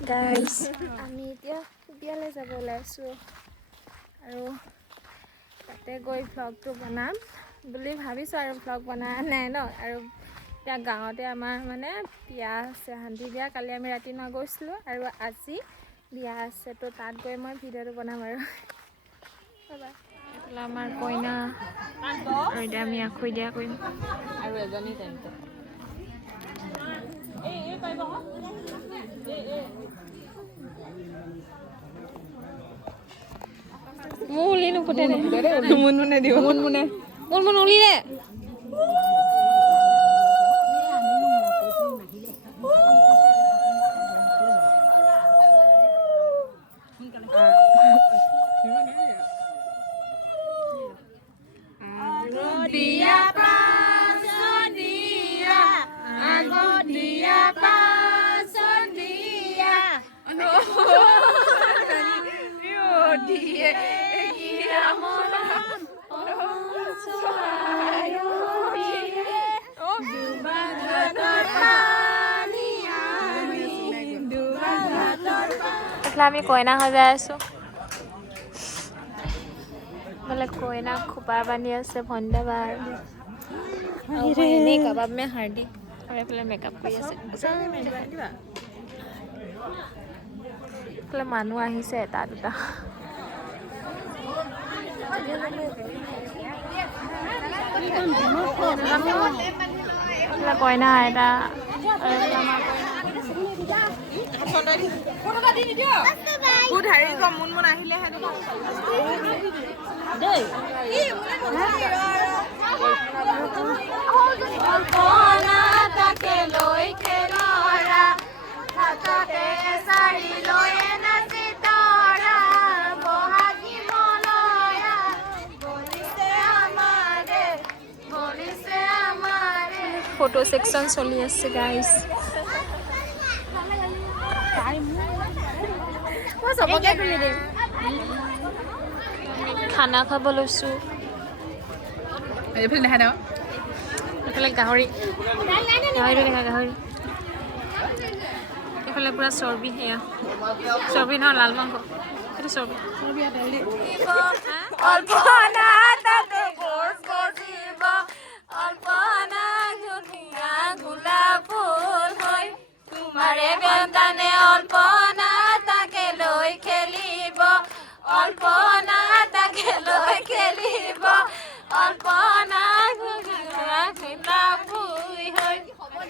guys আমি এতিয়া বিয়ালৈ যাব ওলাইছোঁ আৰু তাতে গৈ ভ্লগটো বনাম বুলি ভাবিছোঁ আৰু ভ্লগ বনাই নাই ন আৰু এতিয়া গাঁৱতে আমাৰ মানে বিয়া আছে শান্তি বিয়া কালি আমি ৰাতি গৈছিলোঁ আৰু আজি বিয়া আছে তো তাত গৈ মই ভিডিঅ'টো বনাম আৰু এইফালে আমাৰ কইনা আৰু এতিয়া আমি আখৈ দিয়া কৰিম আৰু এজনী মোৰ উলি নুফুটে দে মুনমুনে দিব মুনমুন উলি দে আমি কইনা সজাই আছো বোলে কইনা খোপা বান্ধি আছে ভন্দাবাৰ কাবাব মে হাৰ্দি আৰু এইফালে মেকআপ কৰি আছে এইফালে মানুহ আহিছে এটা দুটা কইনা এটা ফটো সেকশন চলি আছে গাইস খানা খাব লৈছোঁ এইফালে দেখা দাও এইফালে গাহৰি দেখা গাহৰি এইফালে পুৰা চৰ্বি সেয়া চৰ্বি নহয় লাল মাংস এইটো চৰ্বি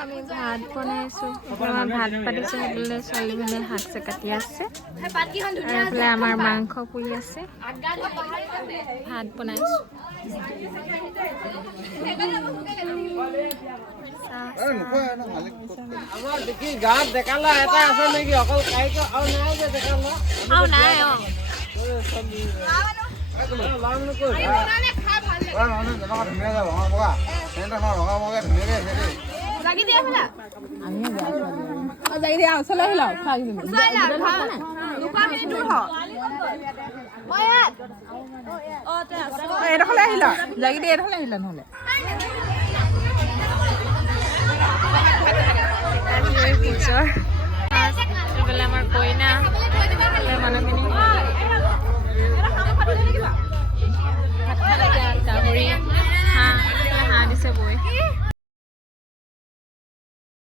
আমি ভাত বনাইছোঁ ভাত পাতিছে সেইফালে ছোৱালীজনী শাক কাটি আছে আৰু এইফালে আমাৰ মাংস পুৰি আছে ভাত বনাইছোঁ এইডোখৰলৈ আহিলা জাগি দি এইডোখৰলৈ আহিলা নহ'লে